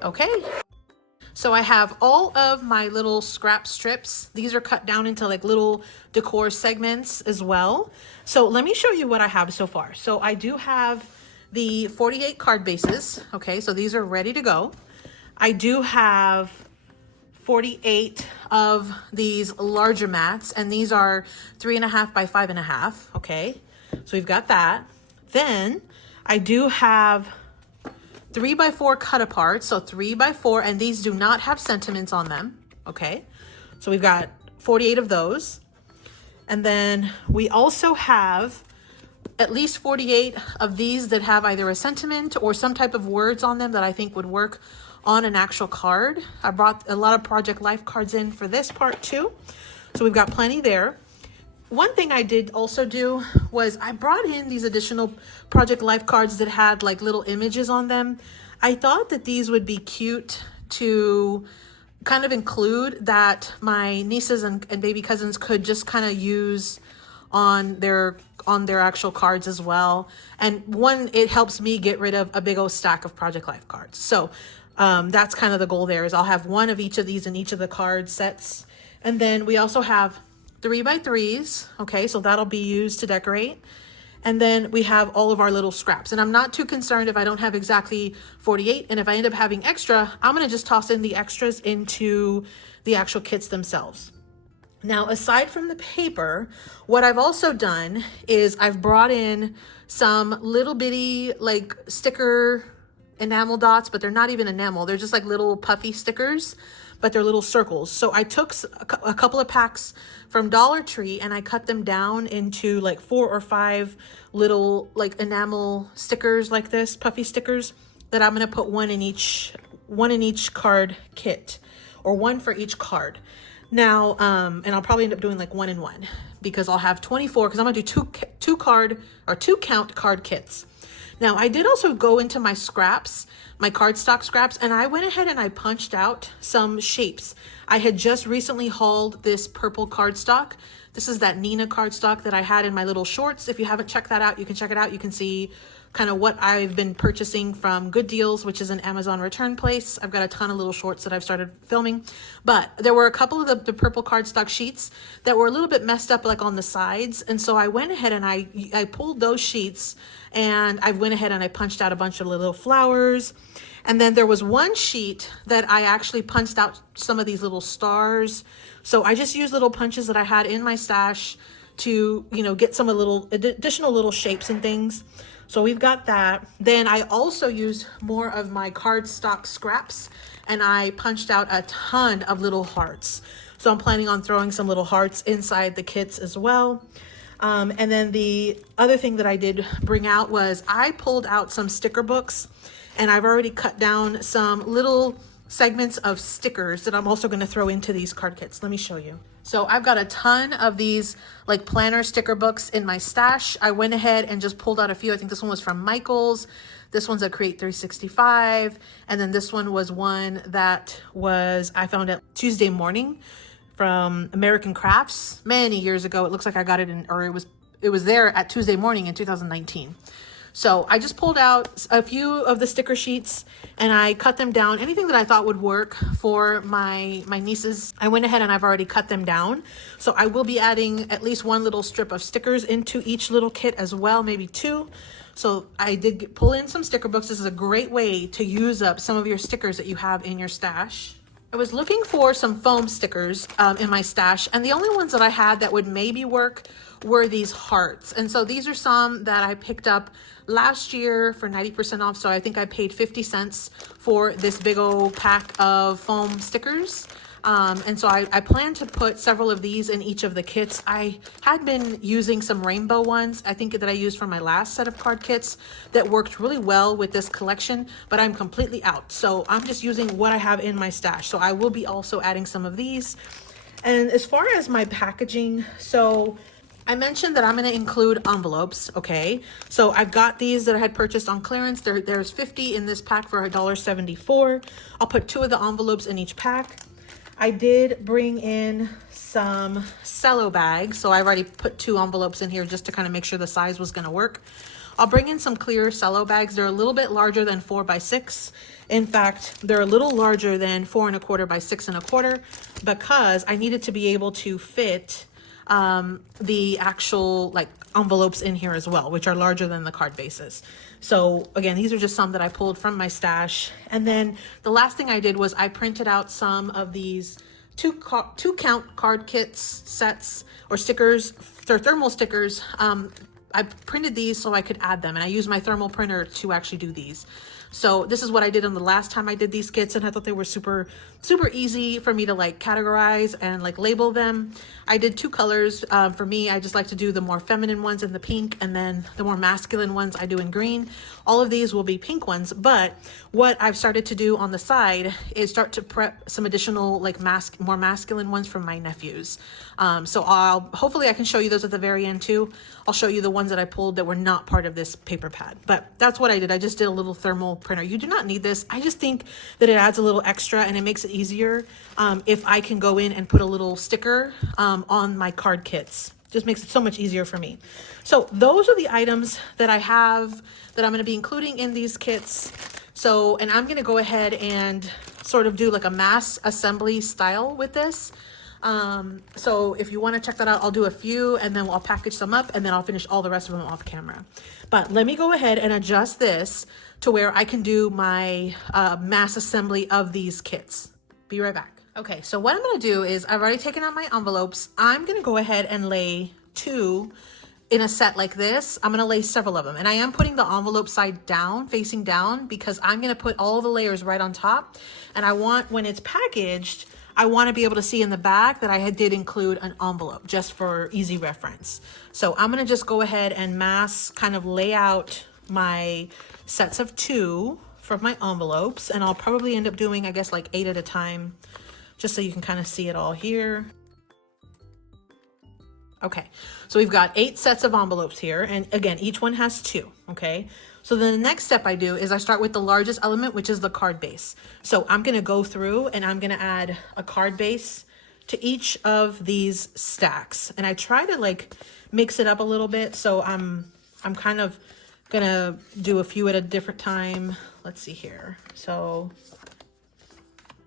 Okay, So I have all of my little scrap strips. These are cut down into like little decor segments as well. So let me show you what I have so far. So I do have the 48 card bases. Okay, so these are ready to go. I do have 48 of these larger mats, and these are 3.5 by 5.5. Okay, so we've got that. Then I do have 3x4 Cutaparts, so 3x4, and these do not have sentiments on them. Okay, so we've got 48 of those. And then we also have at least 48 of these that have either a sentiment or some type of words on them that I think would work on an actual card. I brought a lot of Project Life cards in for this part too, so we've got plenty there. One thing I did also do was I brought in these additional Project Life cards that had like little images on them. I thought that these would be cute to kind of include, that my nieces and baby cousins could just kind of use on their actual cards as well. And one, it helps me get rid of a big old stack of Project Life cards. So that's kind of the goal there, is I'll have one of each of these in each of the card sets. And then we also have 3x3s. Okay, so that'll be used to decorate. And then we have all of our little scraps, and I'm not too concerned if I don't have exactly 48, and if I end up having extra, I'm going to just toss in the extras into the actual kits themselves. Now, aside from the paper, what I've also done is I've brought in some little bitty like sticker enamel dots, but they're not even enamel. They're just like little puffy stickers, but they're little circles. So I took a couple of packs from Dollar Tree and I cut them down into like 4 or 5 little like enamel stickers like this, puffy stickers, that I'm going to put one in each card kit, or one for each card. Now, and I'll probably end up doing like 1 and 1, because I'll have 24, because I'm going to do two count card kits. Now, I did also go into my scraps, my cardstock scraps, and I went ahead and I punched out some shapes. I had just recently hauled this purple cardstock. This is that Nina cardstock that I had in my little shorts. If you haven't checked that out, you can check it out. You can see kind of what I've been purchasing from Good Deals, which is an Amazon return place. I've got a ton of little shorts that I've started filming, but there were a couple of the purple cardstock sheets that were a little bit messed up like on the sides. And so I went ahead and I pulled those sheets, and I went ahead and I punched out a bunch of little flowers. And then there was one sheet that I actually punched out some of these little stars. So I just used little punches that I had in my stash to, you know, get some little additional little shapes and things. So we've got that. Then I also used more of my cardstock scraps, and I punched out a ton of little hearts. So I'm planning on throwing some little hearts inside the kits as well. And then the other thing that I did bring out was I pulled out some sticker books, and I've already cut down some little segments of stickers that I'm also going to throw into these card kits. Let me show you. So I've got a ton of these like planner sticker books in my stash. I went ahead and just pulled out a few. I think this one was from Michael's. This one's a Create 365. And then this one was one that I found at Tuesday Morning from American Crafts many years ago. It looks like I got it it was there at Tuesday Morning in 2019. So I just pulled out a few of the sticker sheets and I cut them down. Anything that I thought would work for my nieces, I went ahead and I've already cut them down. So I will be adding at least one little strip of stickers into each little kit as well, maybe 2. So I did pull in some sticker books. This is a great way to use up some of your stickers that you have in your stash. I was looking for some foam stickers in my stash, and the only ones that I had that would maybe work were these hearts. And so these are some that I picked up last year for 90% off. So I think I paid 50 cents for this big old pack of foam stickers. And so I plan to put several of these in each of the kits. I had been using some rainbow ones, I think, that I used for my last set of card kits that worked really well with this collection, but I'm completely out. So I'm just using what I have in my stash. So I will be also adding some of these. And as far as my packaging, so I mentioned that I'm going to include envelopes. Okay, so I've got these that I had purchased on clearance. There's 50 in this pack for $1.74. I'll put 2 of the envelopes in each pack. I did bring in some cello bags, so I've already put 2 envelopes in here just to kind of make sure the size was going to work. I'll bring in some clear cello bags. They're a little bit larger than 4x6, In fact, they're a little larger than 4 1/4 by 6 1/4 because I needed to be able to fit the actual like envelopes in here as well, which are larger than the card bases. So again, these are just some that I pulled from my stash. And then the last thing I did was I printed out some of these two count card kits sets or stickers. They're thermal stickers. I printed these so I could add them, and I used my thermal printer to actually do these. So this is what I did on the last time I did these kits, and I thought they were super easy for me to like categorize and like label them. I did 2 colors. For me, I just like to do the more feminine ones in the pink, and then the more masculine ones I do in green. All of these will be pink ones, but what I've started to do on the side is start to prep some additional like more masculine ones from my nephews. So hopefully I can show you those at the very end too. I'll show you the ones that I pulled that were not part of this paper pad, but that's what I did. I just did a little thermal printer. You do not need this. I just think that it adds a little extra and it makes it easier if I can go in and put a little sticker on my card kits. Just makes it so much easier for me. So those are the items that I have that I'm going to be including in these kits. So, and I'm going to go ahead and sort of do like a mass assembly style with this. So if you want to check that out, I'll do a few and then I'll package them up and then I'll finish all the rest of them off camera. But let me go ahead and adjust this to where I can do my mass assembly of these kits. Be right back. Okay, so what I'm going to do is I've already taken out my envelopes. I'm going to go ahead and lay 2 in a set like this. I'm going to lay several of them, and I am putting the envelope side down, facing down, because I'm going to put all the layers right on top. And I want, when it's packaged, I want to be able to see in the back that I did include an envelope just for easy reference. So I'm going to just go ahead and mass kind of lay out my sets of 2 for my envelopes, and I'll probably end up doing, I guess, like 8 at a time, just so you can kind of see it all here. Okay, so we've got 8 sets of envelopes here, and again, each one has 2, okay? So then the next step I do is I start with the largest element, which is the card base. So I'm gonna go through and I'm gonna add a card base to each of these stacks. And I try to like mix it up a little bit, so I'm kind of gonna do a few at a different time. Let's see here. So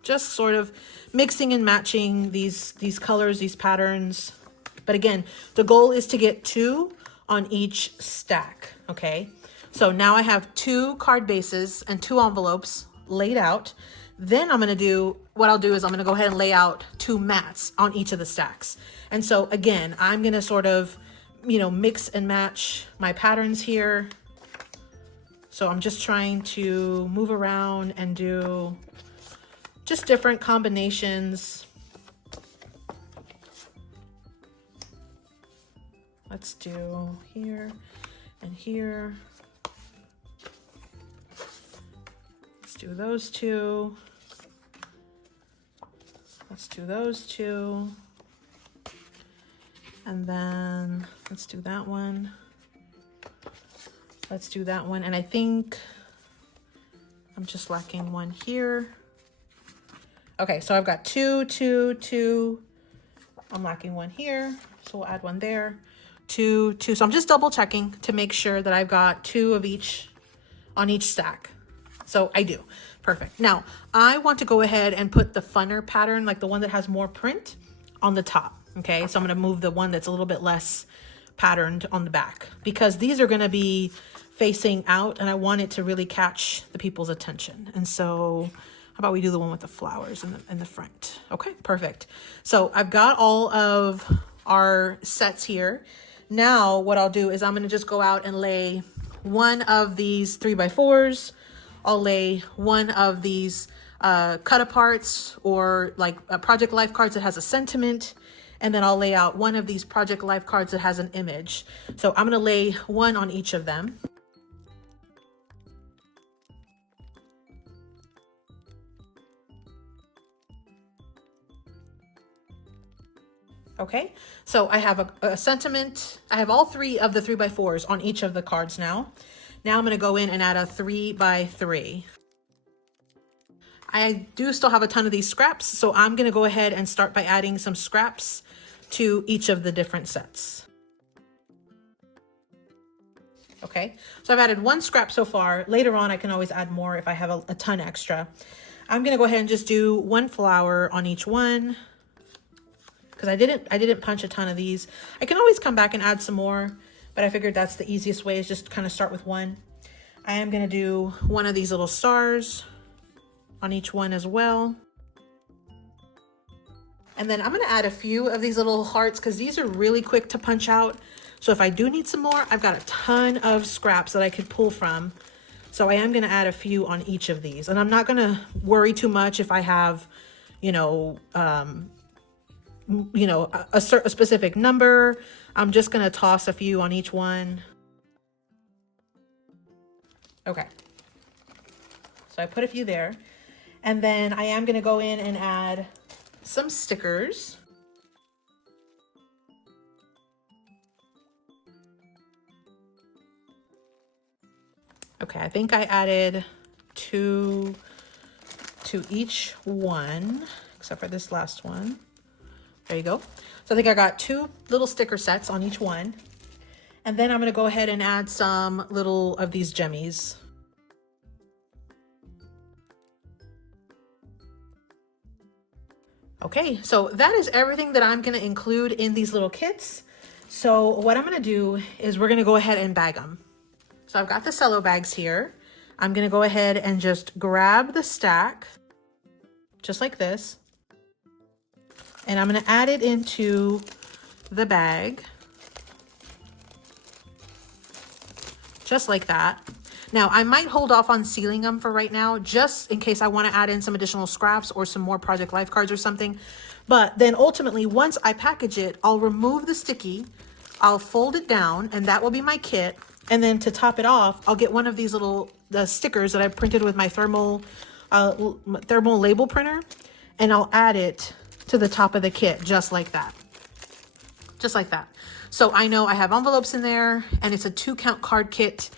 just sort of mixing and matching these colors, these patterns. But again, the goal is to get 2 on each stack, okay? So now I have 2 card bases and 2 envelopes laid out. Then I'm gonna do, what I'll do is I'm gonna go ahead and lay out 2 mats on each of the stacks. And so again, I'm gonna sort of, you know, mix and match my patterns here. So I'm just trying to move around and do just different combinations. Let's do here and here. Let's do those 2. Let's do those 2. And then let's do that one. Let's do that one. And I think I'm just lacking one here. Okay, so I've got 2, 2, 2. I'm lacking one here, so we'll add one there. 2, 2. So I'm just double checking to make sure that I've got 2 of each on each stack. So I do. Perfect. Now I want to go ahead and put the funner pattern, like the one that has more print, on the top. Okay, so I'm going to move the one that's a little bit less patterned on the back, because these are going to be facing out and I want it to really catch the people's attention. And so how about we do the one with the flowers in the front? Okay, perfect. So I've got all of our sets here. Now what I'll do is I'm going to just go out and lay one of these 3x4s. I'll lay one of these Cutaparts or like Project Life cards that has a sentiment. And then I'll lay out one of these Project Life cards that has an image. So I'm going to lay one on each of them. Okay, so I have a sentiment. I have all 3 of the 3x4s on each of the cards now. Now I'm going to go in and add a 3x3. I do still have a ton of these scraps, so I'm going to go ahead and start by adding some scraps to each of the different sets. Okay, so I've added 1 scrap so far. Later on, I can always add more if I have a ton extra. I'm gonna go ahead and just do 1 flower on each one because I didn't punch a ton of these. I can always come back and add some more, but I figured that's the easiest way, is just kind of start with 1. I am gonna do 1 of these little stars on each one as well. And then I'm gonna add a few of these little hearts because these are really quick to punch out. So if I do need some more, I've got a ton of scraps that I could pull from. So I am gonna add a few on each of these. And I'm not gonna worry too much if I have, a specific number. I'm just gonna toss a few on each one. Okay. So I put a few there. And then I am gonna go in and add some stickers. Okay, I think I added 2 to each one, except for this last one. There you go. So I think I got 2 little sticker sets on each one. And then I'm gonna go ahead and add some little of these jemmies. Okay, so that is everything that I'm gonna include in these little kits. So what I'm gonna do is we're gonna go ahead and bag them. So I've got the cello bags here. I'm gonna go ahead and just grab the stack, just like this. And I'm gonna add it into the bag, just like that. Now, I might hold off on sealing them for right now, just in case I want to add in some additional scraps or some more Project Life cards or something. But then ultimately, once I package it, I'll remove the sticky, I'll fold it down, and that will be my kit. And then to top it off, I'll get one of these little stickers that I printed with my thermal label printer, and I'll add it to the top of the kit, just like that. Just like that. So I know I have envelopes in there, and it's a 2-count card kit.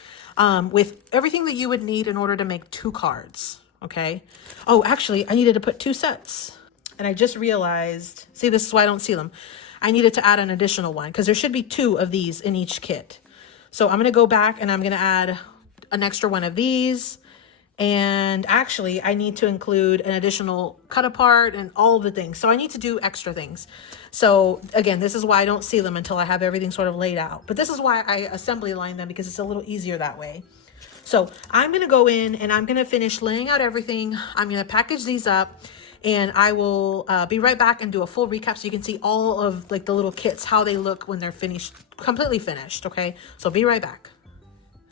With everything that you would need in order to make 2 cards, okay? Oh, actually, I needed to put 2 sets. And I just realized, see, this is why I don't seal them. I needed to add an additional one because there should be 2 of these in each kit. So I'm going to go back and I'm going to add an extra one of these. And actually, I need to include an additional cut apart and all of the things. So I need to do extra things. So again, this is why I don't seal them until I have everything sort of laid out. But this is why I assembly line them, because it's a little easier that way. So I'm going to go in and I'm going to finish laying out everything. I'm going to package these up, and I will be right back and do a full recap so you can see all of like the little kits, how they look when they're finished, completely finished. Okay, so be right back.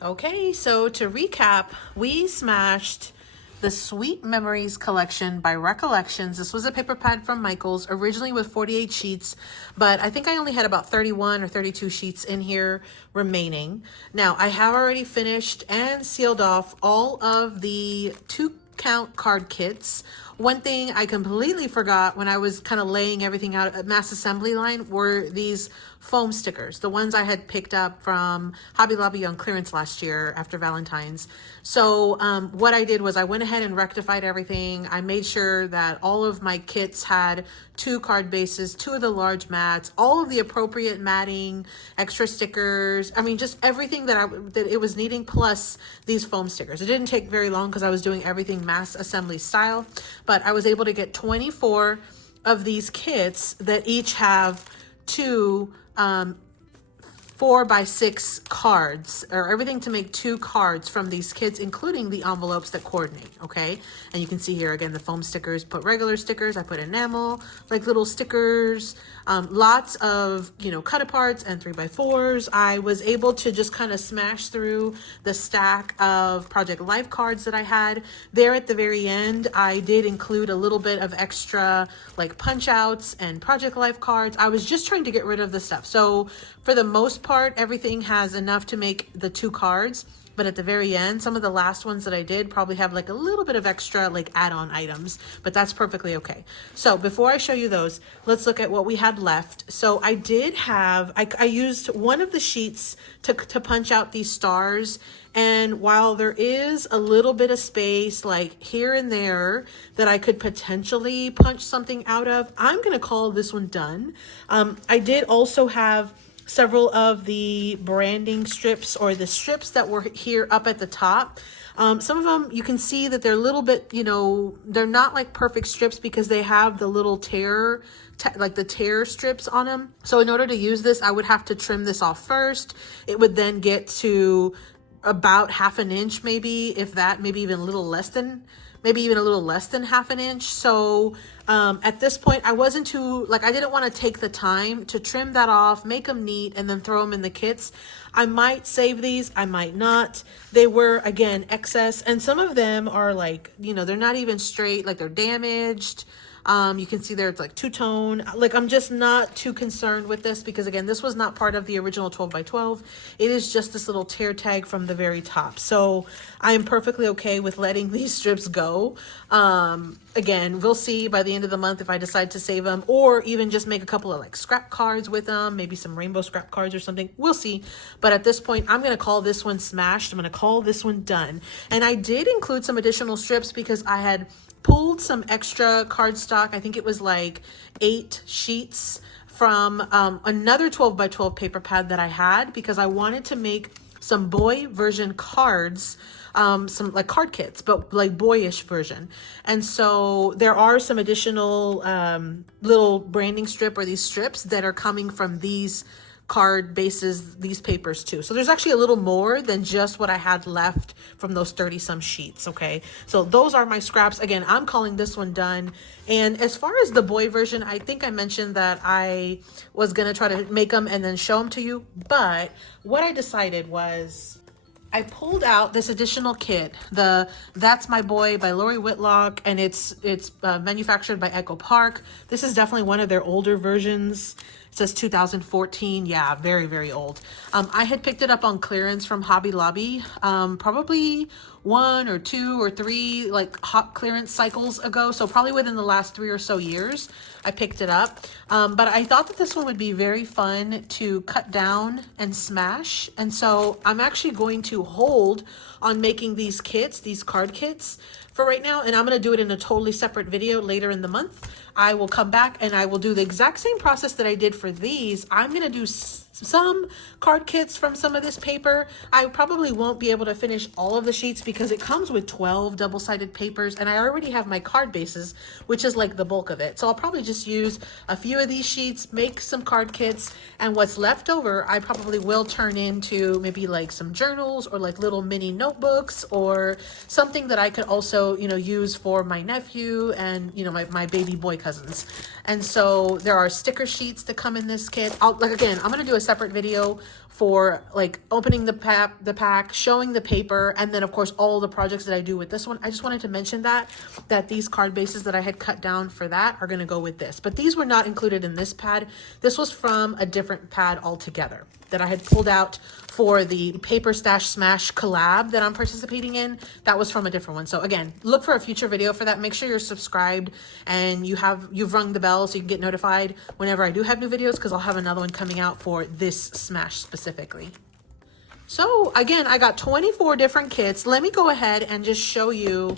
Okay, so to recap, we smashed the Sweet Memories collection by Recollections. This was a paper pad from Michaels, originally with 48 sheets, but I think I only had about 31 or 32 sheets in here remaining. Now, I have already finished and sealed off all of the 2-count card kits. One thing I completely forgot when I was kind of laying everything out at mass assembly line were these foam stickers, the ones I had picked up from Hobby Lobby on clearance last year after Valentine's. So what I did was I went ahead and rectified everything. I made sure that all of my kits had 2 card bases, 2 of the large mats, all of the appropriate matting, extra stickers. I mean, just everything that it was needing, plus these foam stickers. It didn't take very long because I was doing everything mass assembly style, but I was able to get 24 of these kits that each have 2 4x6 cards, or everything to make 2 cards from these kits, including the envelopes that coordinate. Okay, and you can see here again the foam stickers. Put regular stickers, I put enamel, like little stickers, lots of cut-aparts and 3x4s. I was able to just kind of smash through the stack of Project Life cards that I had there. At the very end, I did include a little bit of extra like punch outs and Project Life cards. I was just trying to get rid of the stuff. So for the most part, everything has enough to make the 2 cards. But at the very end, some of the last ones that I did probably have like a little bit of extra like add-on items, but that's perfectly okay. So before I show you those, let's look at what we had left. So I did have, I used one of the sheets to punch out these stars. And while there is a little bit of space like here and there that I could potentially punch something out of, I'm going to call this one done. I did also have several of the branding strips or the strips that were here up at the top. Some of them you can see that they're a little bit, you know, they're not like perfect strips because they have the little tear, like the tear strips on them. So in order to use this, I would have to trim this off first. It would then get to about 1/2 inch, maybe, if that, maybe even a little less than, half an inch. So at this point, I wasn't too, like, I didn't want to take the time to trim that off, make them neat, and then throw them in the kits. I might save these, I might not. They were, again, excess, and some of them are like, you know, they're not even straight, like they're damaged. You can see there it's like two-tone. Like, I'm just not too concerned with this because, again, this was not part of the original 12x12. It is just this little tear tag from the very top. So I am perfectly okay with letting these strips go. Again, we'll see by the end of the month if I decide to save them or even just make a couple of like scrap cards with them, maybe some rainbow scrap cards or something. We'll see. But at this point, I'm going to call this one smashed. I'm going to call this one done. And I did include some additional strips because I had pulled some extra cardstock. I think it was like 8 sheets from another 12x12 paper pad that I had because I wanted to make some boy version cards, some like card kits, but like boyish version. And so there are some additional little branding strip or these strips that are coming from these card bases, these papers too. So there's actually a little more than just what I had left from those 30 some sheets. Okay, so those are my scraps. Again, I'm calling this one done. And as far as the boy version, I think I mentioned that I was gonna try to make them and then show them to you, but what I decided was I pulled out this additional kit, the That's My Boy by Lori Whitlock, and it's manufactured by Echo Park. This is definitely one of their older versions. It says 2014. Yeah, very, very old. I had picked it up on clearance from Hobby Lobby, probably 1 or 2 or 3 like hot clearance cycles ago. So probably within the last 3 or so years, I picked it up. But I thought that this one would be very fun to cut down and smash. And so I'm actually going to hold on making these kits, these card kits for right now. And I'm going to do it in a totally separate video later in the month. I will come back and I will do the exact same process that I did for these. I'm going to do some card kits from some of this paper. I probably won't be able to finish all of the sheets because it comes with 12 double-sided papers and I already have my card bases, which is like the bulk of it. So I'll probably just use a few of these sheets, make some card kits, and what's left over I probably will turn into maybe like some journals or like little mini notebooks or something that I could also, you know, use for my nephew and, you know, my baby boy cousins. And so there are sticker sheets that come in this kit. Again, I'm going to do a separate video for like opening the pack, showing the paper, and then of course all the projects that I do with this one. I just wanted to mention that these card bases that I had cut down for that are going to go with this, but these were not included in this pad. This was from a different pad altogether that I had pulled out for the Paper Stash Smash collab that I'm participating in. That was from a different one. So again, look for a future video for that. Make sure you're subscribed and you've rung the bell so you can get notified whenever I do have new videos, because I'll have another one coming out for this Smash specifically. So again, I got 24 different kits. Let me go ahead and just show you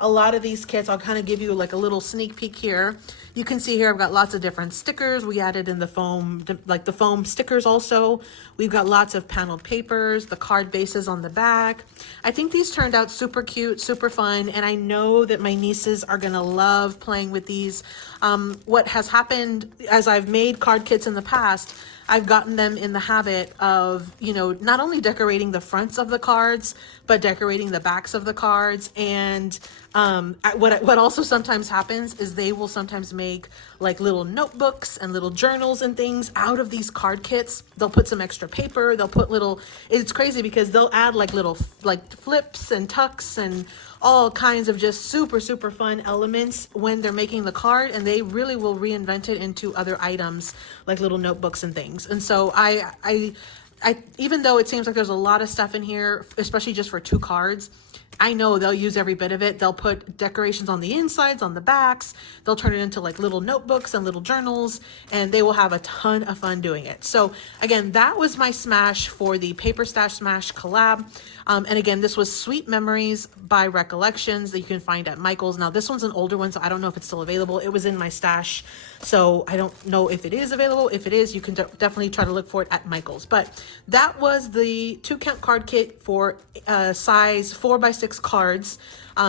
a lot of these kits. I'll kind of give you like a little sneak peek here. You can see here I've got lots of different stickers. We added in the foam, like the foam stickers also. We've got lots of paneled papers, the card bases on the back. I think these turned out super cute, super fun, and I know that my nieces are gonna love playing with these. What has happened as I've made card kits in the past, I've gotten them in the habit of, you know, not only decorating the fronts of the cards, but decorating the backs of the cards. And what also sometimes happens is they will sometimes make like little notebooks and little journals and things out of these card kits. They'll put some extra paper, they'll put little, it's crazy because they'll add like little like flips and tucks and all kinds of just super, super fun elements when they're making the card, and they really will reinvent it into other items like little notebooks and things. And so I even though it seems like there's a lot of stuff in here, especially just for 2 cards, I know they'll use every bit of it. They'll put decorations on the insides, on the backs. They'll turn it into like little notebooks and little journals, and they will have a ton of fun doing it. So again, that was my smash for the Paper Stash Smash collab. And again, this was Sweet Memories by Recollections that you can find at Michael's. Now this one's an older one, so I don't know if it's still available. It was in my stash, so I don't know if it is available. If it is, you can definitely try to look for it at Michael's. But that was the 2-count card kit for size 4x6 cards,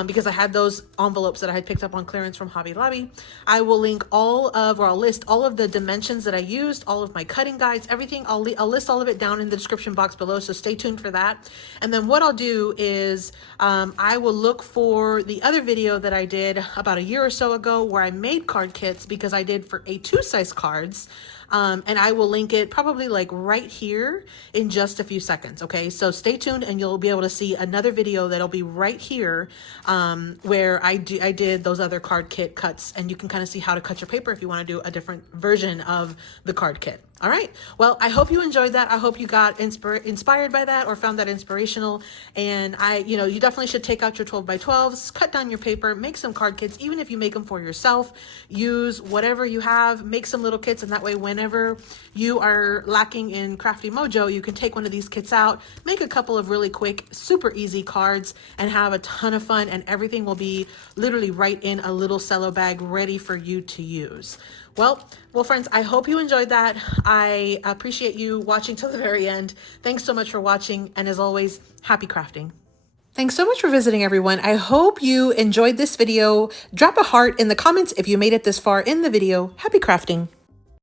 because I had those envelopes that I had picked up on clearance from Hobby Lobby. I will link I'll list all of the dimensions that I used, all of my cutting guides, everything. I'll list all of it down in the description box below, so stay tuned for that. And then what I'll do is I will look for the other video that I did about a year or so ago where I made card kits, because I did for A2 size cards. And I will link it probably like right here in just a few seconds. Okay, so stay tuned and you'll be able to see another video that'll be right here where I did those other card kit cuts, and you can kind of see how to cut your paper if you want to do a different version of the card kit. All right, well, I hope you enjoyed that. I hope you got inspired by that or found that inspirational. And you definitely should take out your 12x12s, cut down your paper, make some card kits. Even if you make them for yourself, use whatever you have, make some little kits, and that way whenever you are lacking in crafty mojo, you can take one of these kits out, make a couple of really quick, super easy cards, and have a ton of fun, and everything will be literally right in a little cello bag ready for you to use. Well, friends, I hope you enjoyed that. I appreciate you watching till the very end. Thanks so much for watching, and as always, happy crafting. Thanks so much for visiting, everyone. I hope you enjoyed this video. Drop a heart in the comments if you made it this far in the video. Happy crafting.